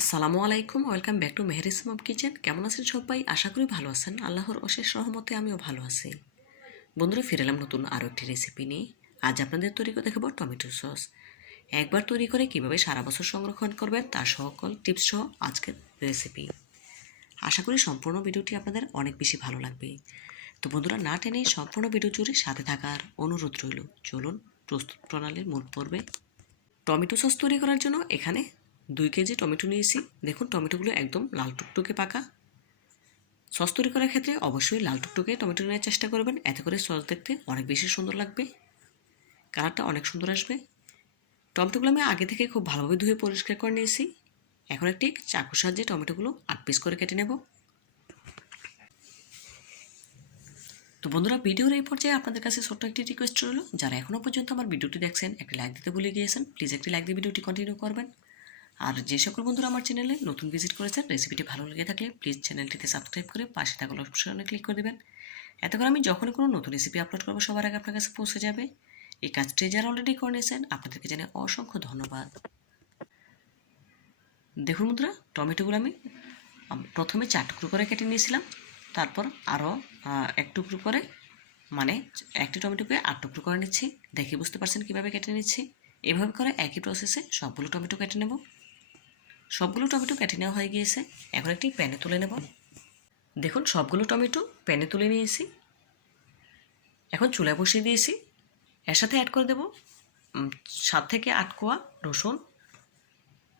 আসসালামু আলাইকুম, welcome back to Meher Islam kitchen. কেমন আছেন সবাই? আশা করি ভালো আছেন। আল্লাহর অশেষ রহমতে আমিও ভালো আছি। বন্ধুরা, ফিরে এলাম নতুন আরও একটি রেসিপি নিয়ে। আজ আপনাদের তৈরি করে দেখাবো টমেটো সস। একবার তৈরি করে কীভাবে সারা বছর সংরক্ষণ করবেন, তার সকল টিপস সহ আজকের রেসিপি আশা করি সম্পূর্ণ ভিডিওটি আপনাদের অনেক বেশি ভালো লাগবে। তো বন্ধুরা, না টেনে সম্পূর্ণ ভিডিও জুড়ে সাথে থাকার অনুরোধ রইল। চলুন প্রস্তুত প্রণালীর মূল পর্বে। টমেটো সস তৈরি করার জন্য এখানে দুই কেজি টমেটো নিয়েছি। দেখুন, টমেটোগুলো একদম লাল টুকটুকে পাকা। সস তৈরি করার ক্ষেত্রে অবশ্যই লাল টুকটুকে টমেটো নেওয়ার চেষ্টা করবেন। এতে করে সস দেখতে অনেক বেশি সুন্দর লাগবে। কালারটা অনেক সুন্দর আসবে। টমেটোগুলো আমি আগে থেকে খুব ভালোভাবে ধুয়ে পরিষ্কার করে নিয়েছি। এখন একটি চাকুর সাহায্যে টমেটোগুলো আট পিস করে কেটে নেব। তো বন্ধুরা, ভিডিওর এই পর্যায়ে আপনাদের কাছে ছোট্ট একটি রিকোয়েস্ট রইল। যারা এখনও পর্যন্ত আমার ভিডিওটি দেখছেন, একটি লাইক দিতে ভুলে গিয়েছেন প্লিজ একটি লাইক দিয়ে ভিডিওটি কন্টিনিউ করবেন। আর যে সকল বন্ধুরা আমার চ্যানেলে নতুন ভিজিট করেছেন রেসিপিটি ভালো লেগে থাকলে প্লিজ চ্যানেলটিতে সাবস্ক্রাইব করে পাশে থাকা অপশনে ক্লিক করে দেবেন। এতে করে আমি যখনই কোনো নতুন রেসিপি আপলোড করব, সবার আগে আপনার কাছে পৌঁছে যাবে। এই কাজটি যারা অলরেডি করে নিয়েছেন, আপনাদেরকে জানাই অসংখ্য ধন্যবাদ। দেখুন বন্ধুরা, টমেটোগুলো আমি প্রথমে চার টুকরো করে কেটে নিয়েছিলাম। তারপর আরও এক টুকরো করে মানে একটি টমেটোকে আট টুকরো করে নিচ্ছি। দেখে বুঝতে পারছেন কীভাবে কেটে নিচ্ছি। এভাবে করে একই প্রসেসে সবগুলো টমেটো কেটে নেব। সবগুলো টমেটো কেটে নেওয়া হয়ে গিয়েছে। এখন একটি প্যানে তুলে নেব। দেখুন, সবগুলো টমেটো প্যানে তুলে নিয়েছি। এখন চুলায় বসিয়ে দিয়েছি। এর সাথে অ্যাড করে দেব সাত থেকে আট কোয়া রসুন,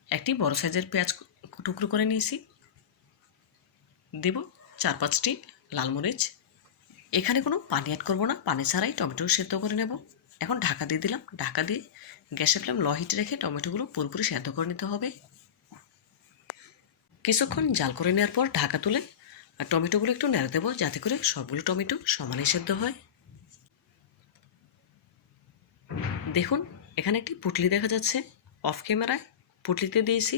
একটি বড় সাইজের পেঁয়াজ টুকরো করে নিয়েছি। দেব চার পাঁচটি লাল মরিচ। এখানে কোনো পানি অ্যাড করব না, পানি ছাড়াই টমেটো সেদ্ধ করে নেব। এখন ঢাকা দিয়ে দিলাম। ঢাকা দিয়ে গ্যাসের ফ্লেম লো হিটে রেখে টমেটোগুলো পুরোপুরি সেদ্ধ করে নিতে হবে। কিছুক্ষণ জাল করে নেওয়ার পর ঢাকা তুলে আর টমেটোগুলো একটু নেড়ে দেবো, যাতে করে সবগুলো টমেটো সমানে সেদ্ধ হয়। দেখুন, এখানে একটি পুটলি দেখা যাচ্ছে। অফ ক্যামেরায় পুটলিতে দিয়েছি,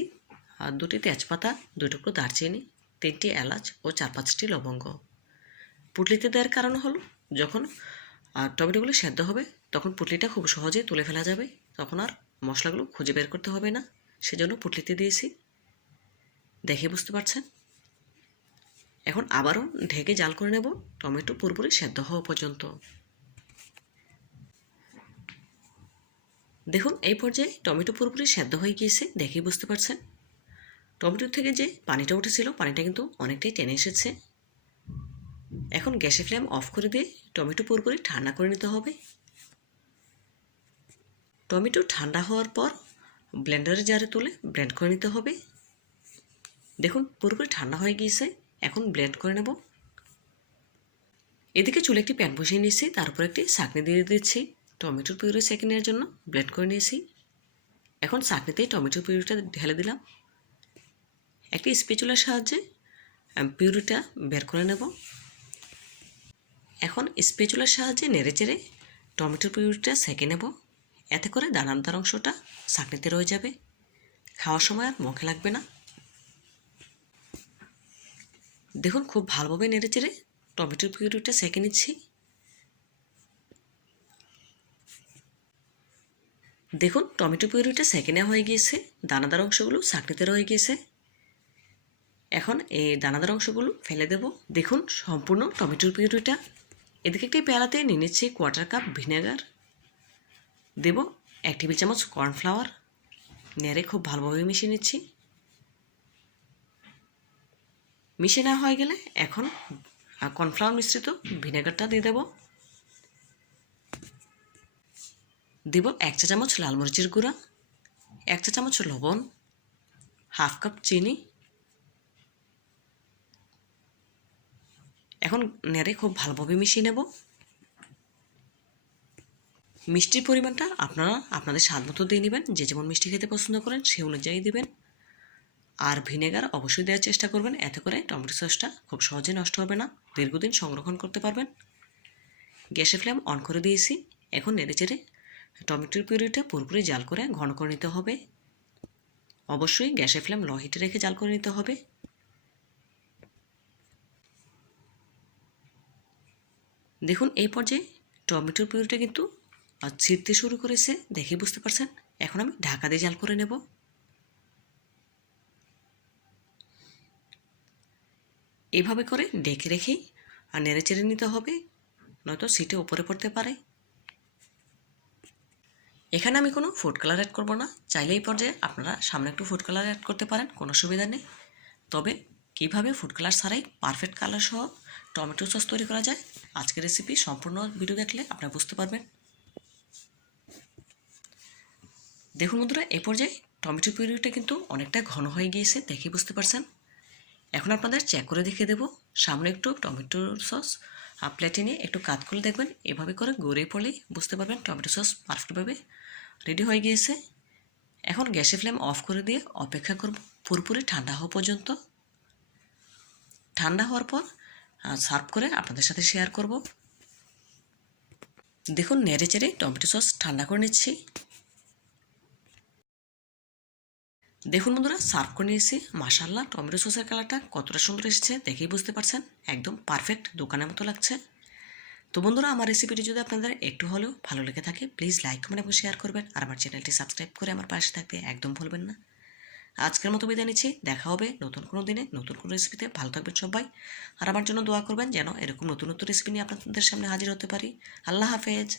আর দুটি তেজপাতা, দুই টুকরো দারচিনি, তিনটি এলাচ ও চার পাঁচটি লবঙ্গ। পুটলিতে দেওয়ার কারণ হলো, যখন টমেটোগুলো সেদ্ধ হবে, তখন পুটলিটা খুব সহজেই তুলে ফেলা যাবে। তখন আর মশলাগুলো খুঁজে বের করতে হবে না। সেজন্য পুটলিতে দিয়েছি দেখে বুঝতে পারছেন? এখন আবারও ঢেকে জাল করে নেব, টমেটো পুরোপুরি সেদ্ধ হওয়া পর্যন্ত। দেখুন, এই পর্যায়ে টমেটো পুরোপুরি সেদ্ধ হয়ে গিয়েছে, দেখে বুঝতে পারছেন? টমেটোর থেকে যে পানিটা উঠেছিল, পানিটা কিন্তু অনেকটাই টেনে এসেছে। এখন গ্যাসের ফ্লেম অফ করে দিয়ে টমেটো পুরোপুরি ঠান্ডা করে নিতে হবে। টমেটো ঠান্ডা হওয়ার পর ব্লেন্ডারে জারে তুলে ব্লেন্ড করে নিতে হবে। দেখুন, পুরোপুরি ঠান্ডা হয়ে গিয়েছে। এখন ব্লেন্ড করে নেব। এদিকে চুলে একটি প্যান বসিয়ে নিয়েছি, তার উপর একটি চাকনি দিয়ে দিচ্ছি। টমেটোর পিউরি সেকেন্ডের জন্য ব্লেন্ড করে নিয়েছি। এখন চাকনিতেই টমেটোর পিউরিটা ঢেলে দিলাম। একটি স্পেচুলার সাহায্যে পিউরিটা বের করে নেব। এখন স্পেচুলার সাহায্যে নেড়ে চেড়ে টমেটোর পিউরিটা সেঁকে নেব। এতে করে দানাদার অংশটা চাকনিতে রয়ে যাবে। খাওয়ার সময় আর মুখে লাগবে না। দেখুন, খুব ভালোভাবে নেড়ে চেড়ে টমেটোর পিউরিটা সেঁকে নিচ্ছি। দেখুন, টমেটো পিউরিটা সেঁকে হয়ে গিয়েছে, দানাদার অংশগুলো চাকনিতে রয়ে গিয়েছে। এখন এই দানাদার অংশগুলো ফেলে দেব। দেখুন, সম্পূর্ণ টমেটোর পিউরিটা। এদিকে একটি পেয়ালাতে নিয়ে নিচ্ছি কোয়ার্টার কাপ ভিনেগার দেব এক টেবিল চামচ কর্নফ্লাওয়ার নেড়ে খুব ভালোভাবে মিশিয়ে নিচ্ছি। মিশিয়ে নেওয়া হয়ে গেলে এখন কর্নফ্লাওয়ার মিশ্রিত ভিনেগারটা দিয়ে দেব। দেব এক চা চামচ লাল মরিচের গুঁড়া, এক চা চামচ লবণ, হাফ কাপ চিনি। এখন নেড়ে খুব ভালোভাবে মিশিয়ে নেব। মিষ্টির পরিমাণটা আপনারা আপনাদের স্বাদ মতো দিয়ে নেবেন, যে যেমন মিষ্টি খেতে পছন্দ করেন সে অনুযায়ী দেবেন। আর ভিনেগার অবশ্যই দেওয়ার চেষ্টা করবেন। এতে করে টমেটো সসটা খুব সহজে নষ্ট হবে না। দীর্ঘদিন সংরক্ষণ করতে পারবেন। গ্যাসের ফ্লেম অন করে দিয়েছি। এখন নেড়ে চেড়ে টমেটোর পিউরিটা পুরোপুরি জাল করে ঘন করে নিতে হবে। অবশ্যই গ্যাসের ফ্লেম লো হিটে রেখে জাল করে নিতে হবে। দেখুন, এই পর্যায়ে টমেটোর পিউরিটা কিন্তু ছিঁড়তে শুরু করেছে। দেখে বুঝতে পারছেন? এখন আমি ঢাকা দিয়ে জাল করে নেব। এইভাবে করে ডেকে রেখেই আর নেড়ে চেড়ে নিতে হবে, নয়তো সিটে উপরে পড়তে পারে। এখানে আমি কোনো ফুড কালার অ্যাড করব না। চাইলে এই পর্যায়ে আপনারা সামনে একটু ফুড কালার অ্যাড করতে পারেন, কোনো সুবিধা নেই। তবে কীভাবে ফুড কালার ছাড়াই পারফেক্ট কালার সহ টমেটো সস তৈরি করা যায়, আজকের রেসিপি সম্পূর্ণ ভিডিও দেখলে আপনারা বুঝতে পারবেন। দেখুন বন্ধুরা, এ পর্যায়ে টমেটো পিউরিটা কিন্তু অনেকটা ঘন হয়ে গিয়েছে, দেখে বুঝতে পারছেন। এখন আপনাদের চেক করে দেখিয়ে দেবো। সামনে একটু টমেটো সস প্লেটে নিয়ে একটু কাত করে দেখবেন। এভাবে করে গড়ে পড়লেই বুঝতে পারবেন টমেটো সস পারফেক্টভাবে রেডি হয়ে গিয়েছে। এখন গ্যাসের ফ্লেম অফ করে দিয়ে অপেক্ষা করব পুরোপুরি ঠান্ডা হওয়া পর্যন্ত। ঠান্ডা হওয়ার পর সার্ভ করে আপনাদের সাথে শেয়ার করব। দেখুন নেড়ে চেড়ে টমেটো সস ঠান্ডা করে নিচ্ছি। দেখুন বন্ধুরা, সার্ভ করে নিয়েছি মাসাল্লাহ টমেটো সসের কালারটা কতটা সুন্দর এসেছে, দেখেই বুঝতে পারছেন। একদম পারফেক্ট দোকানের মতো লাগছে। তো বন্ধুরা, আমার রেসিপিটি যদি আপনাদের একটু হলেও ভালো লেগে থাকে প্লিজ লাইক কমেন্ট এবং শেয়ার করবেন। আর আমার চ্যানেলটি সাবস্ক্রাইব করে আমার পাশে থাকতে একদম ভুলবেন না। আজকের মতো বিদায় নিচ্ছি, দেখা হবে নতুন কোনো দিনে, নতুন কোনো রেসিপিতে ভালো থাকবেন সবাই। আর আমার জন্য দোয়া করবেন যেন এরকম নতুন নতুন রেসিপি নিয়ে আপনাদের সামনে হাজির হতে পারি। আল্লাহ হাফেজ।